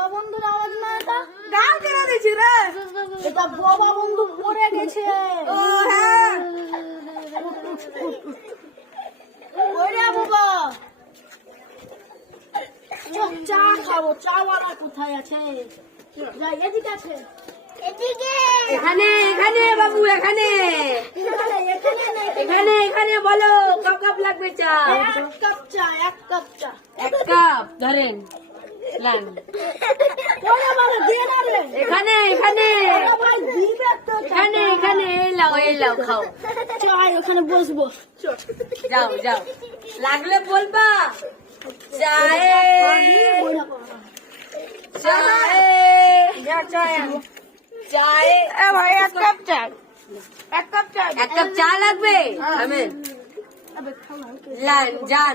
বাবা বন্ধুর আওয়াজ না এটা? গান কেন দিছি রে? এটা বাবা বন্ধু পড়ে গেছে। ও হ্যাঁ, ওরে বাবা, চা খাবো। চাওয়ালা কোথায় আছে? যাই, এদিকে আছে। এদিকে এখানে এখানে বাবু, এখানে এখানে এখানে না, এখানে এখানে বলো কাপ কাপ লাগবে চা। এক কাপ চা, এক কাপ চা। 1 কাপ ধরেন লান। ওরে বাবা, দিয়ে না রে। এখানে এখানে ওরে ভাই, দিবে তো। এখানে এখানে এই লাও খাও। চল, ওখানে বসবো। যাও যাও, লাগলে বলবা। চায়ে চায়ে চায়ে ভাই, এক কাপ চা। এক কাপ চা। 1 কাপ চা লাগবে। আমেন লান জান।